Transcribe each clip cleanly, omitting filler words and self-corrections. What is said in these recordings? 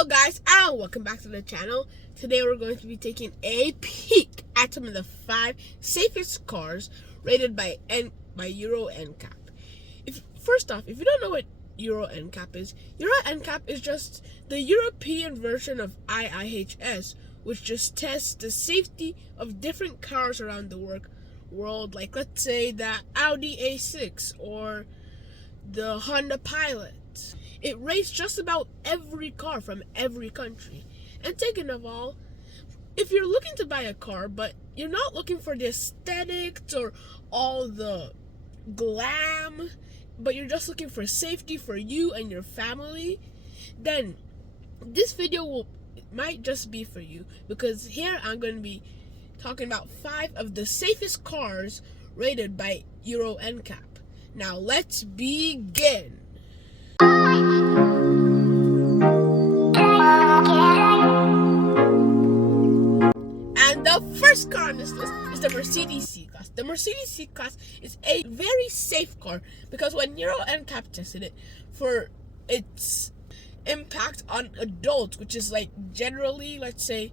Hello guys, and welcome back to the channel. Today we're going to be taking a peek at some of the 5 safest cars rated by Euro NCAP. First off, if you don't know what Euro NCAP is just the European version of IIHS, which just tests the safety of different cars around the world, like let's say the Audi A6 or the Honda Pilot. It rates just about every car from every country. And second of all, if you're looking to buy a car, but you're not looking for the aesthetics or all the glam, but you're just looking for safety for you and your family, then this video might just be for you, because here I'm going to be talking about 5 of the safest cars rated by Euro NCAP. Now let's begin. And the first car on this list is the Mercedes C-Class. The Mercedes C-Class is a very safe car because when Euro NCAP tested it for its impact on adults, which is like generally, let's say,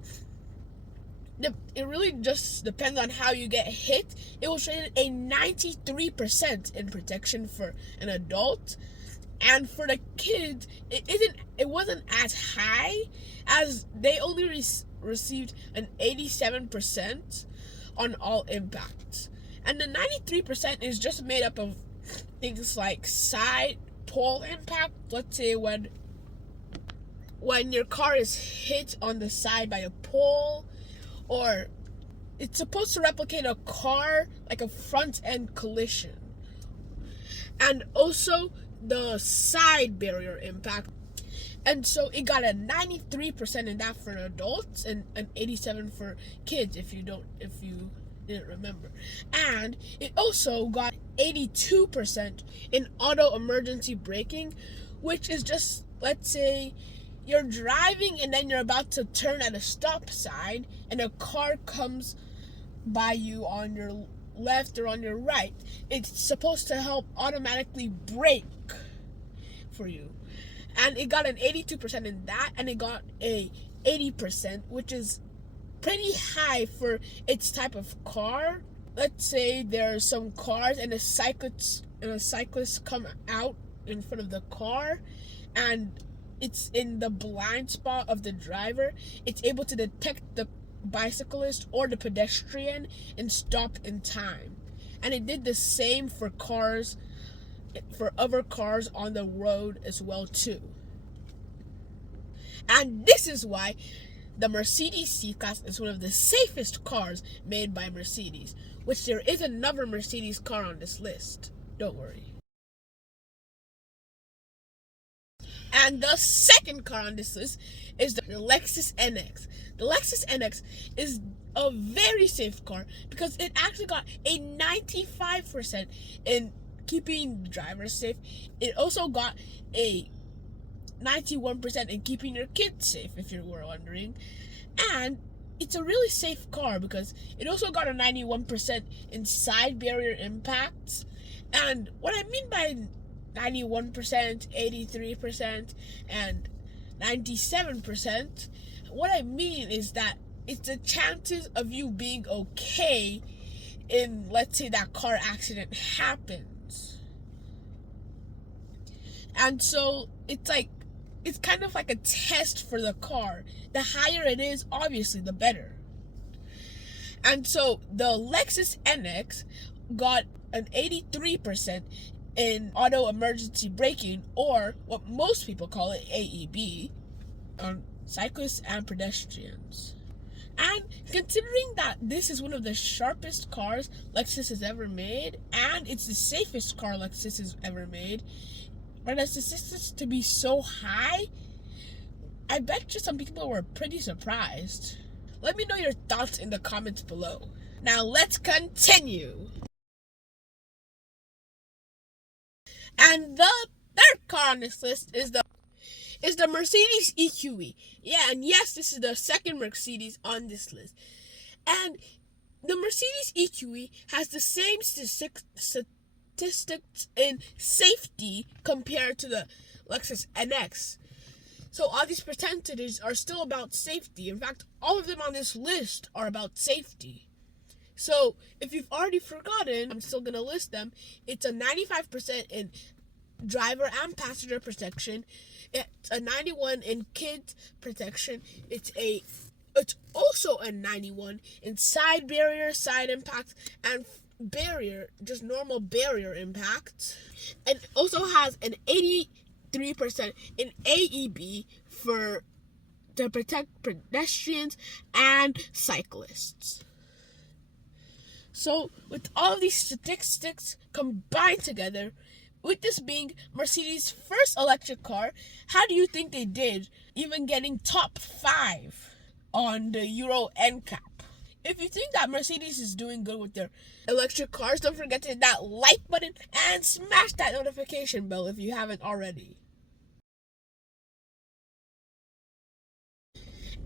it really just depends on how you get hit, it was rated a 93% in protection for an adult. And for the kids, it wasn't as high, as they only received an 87% on all impacts. And the 93% is just made up of things like side pole impact. Let's say when your car is hit on the side by a pole, or it's supposed to replicate a car, like a front end collision. And also the side barrier impact. And so it got a 93% in that for adults and an 87% for kids, if you didn't remember. And it also got 82% in auto emergency braking, which is just, let's say you're driving and then you're about to turn at a stop sign and a car comes by you on your left or on your right. It's supposed to help automatically brake for you. And it got an 82% in that, and it got a 80%, which is pretty high for its type of car. Let's say there's some cars and a cyclist come out in front of the car, and it's in the blind spot of the driver. It's able to detect the bicyclist or the pedestrian and stop in time. And it did the same for other cars on the road as well too. And this is why the Mercedes C-Class is one of the safest cars made by Mercedes, which there is another Mercedes car on this list. Don't worry. And the second car on this list is the Lexus NX. The Lexus NX is a very safe car because it actually got a 95% in keeping the driver safe. It also got a 91% in keeping your kids safe, if you were wondering. And it's a really safe car because it also got a 91% in side barrier impacts. And what I mean by 91%, 83%, and 97%, what I mean is that it's the chances of you being okay in, let's say, that car accident happens. And so it's kind of like a test for the car. The higher it is, obviously, the better. And so the Lexus NX got an 83% in auto emergency braking, or what most people call it AEB, on cyclists and pedestrians. And considering that this is one of the sharpest cars Lexus has ever made, and it's the safest car Lexus has ever made, for the statistics to be so high, I bet you some people were pretty surprised. Let me know your thoughts in the comments below. Now let's continue. And the third car on this list is the Mercedes EQE. Yeah, and yes, this is the second Mercedes on this list. And the Mercedes EQE has the same statistics in safety compared to the Lexus NX. So all these percentages are still about safety. In fact, all of them on this list are about safety. So if you've already forgotten, I'm still going to list them. It's a 95% in driver and passenger protection. It's a 91 in kids protection. It's also a 91 in side barrier, side impact, and barrier, just normal barrier impact. And also has an 83% in AEB to protect pedestrians and cyclists. So with all of these statistics combined together, with this being Mercedes' first electric car, how do you think they did, even getting top 5 on the Euro NCAP? If you think that Mercedes is doing good with their electric cars, don't forget to hit that like button and smash that notification bell if you haven't already.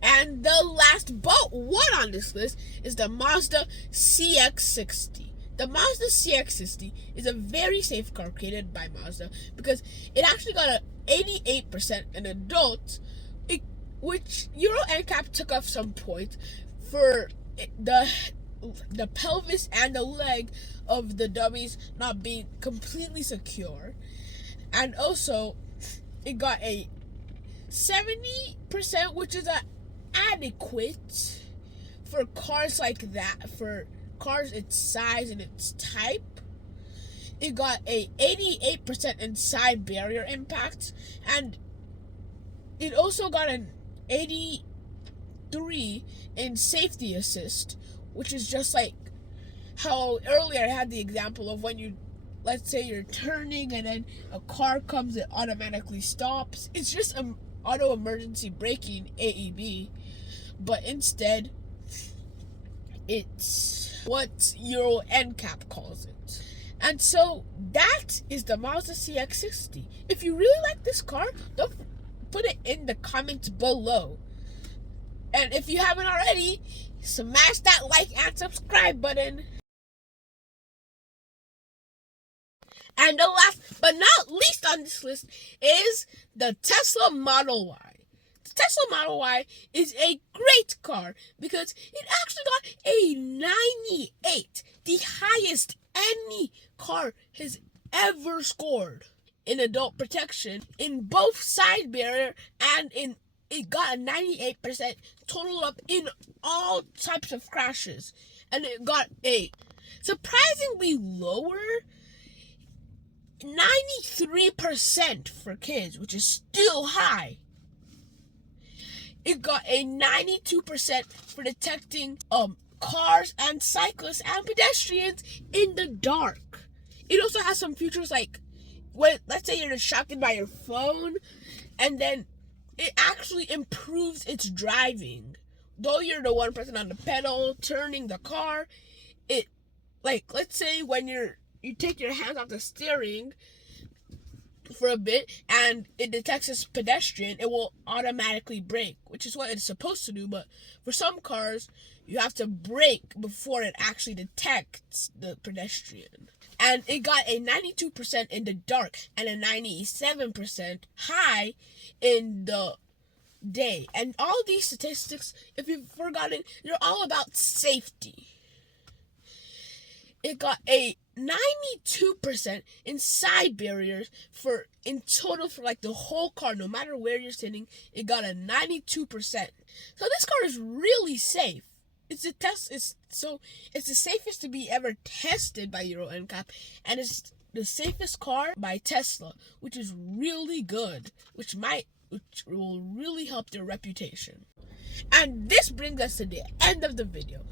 And the last but one on this list is the Mazda CX-60. The Mazda CX-60 is a very safe car created by Mazda because it actually got an 88% in adults, which Euro NCAP took off some points for the pelvis and the leg of the dummies not being completely secure. And also, it got a 70%, which is adequate for cars like that, for cars its size and its type. It got a 88% in side barrier impact, and it also got an 83 in safety assist, which is just like how earlier I had the example of when let's say you're turning and then a car comes, it automatically stops. It's just auto emergency braking, AEB, but instead it's what Euro NCAP calls it. And so that is the Mazda CX-60. If you really like this car, don't put it in the comments below. And if you haven't already, smash that like and subscribe button. And the last but not least on this list is the Tesla Model Y. The Tesla Model Y is a great car because it actually got a 98, the highest any car has ever scored in adult protection in both side barrier and it got a 98% total up in all types of crashes, and it got a surprisingly lower 93% for kids, which is still high. It got a 92% for detecting cars and cyclists and pedestrians in the dark. It also has some features like let's say you're distracted by your phone, and then it actually improves its driving. Though you're the one person on the pedal turning the car, let's say when you take your hands off the steering for a bit and it detects as pedestrian, it will automatically brake, which is what it's supposed to do. But for some cars, you have to brake before it actually detects the pedestrian. And it got a 92% in the dark and a 97% high in the day. And all these statistics, if you've forgotten, they're all about safety. It got a 92% in side barriers in total for like the whole car, no matter where you're sitting. It got a 92%. So this car is really safe. It's the safest to be ever tested by Euro NCAP, and it's the safest car by Tesla, which is really good, which will really help their reputation. And this brings us to the end of the video.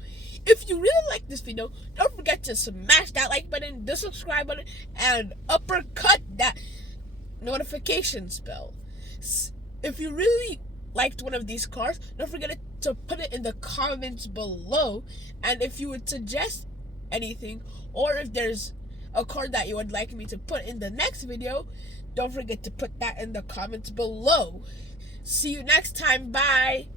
If you really like this video, don't forget to smash that like button, the subscribe button, and uppercut that notification bell. If you really liked one of these cars, don't forget to put it in the comments below. And if you would suggest anything, or if there's a car that you would like me to put in the next video, don't forget to put that in the comments below. See you next time. Bye.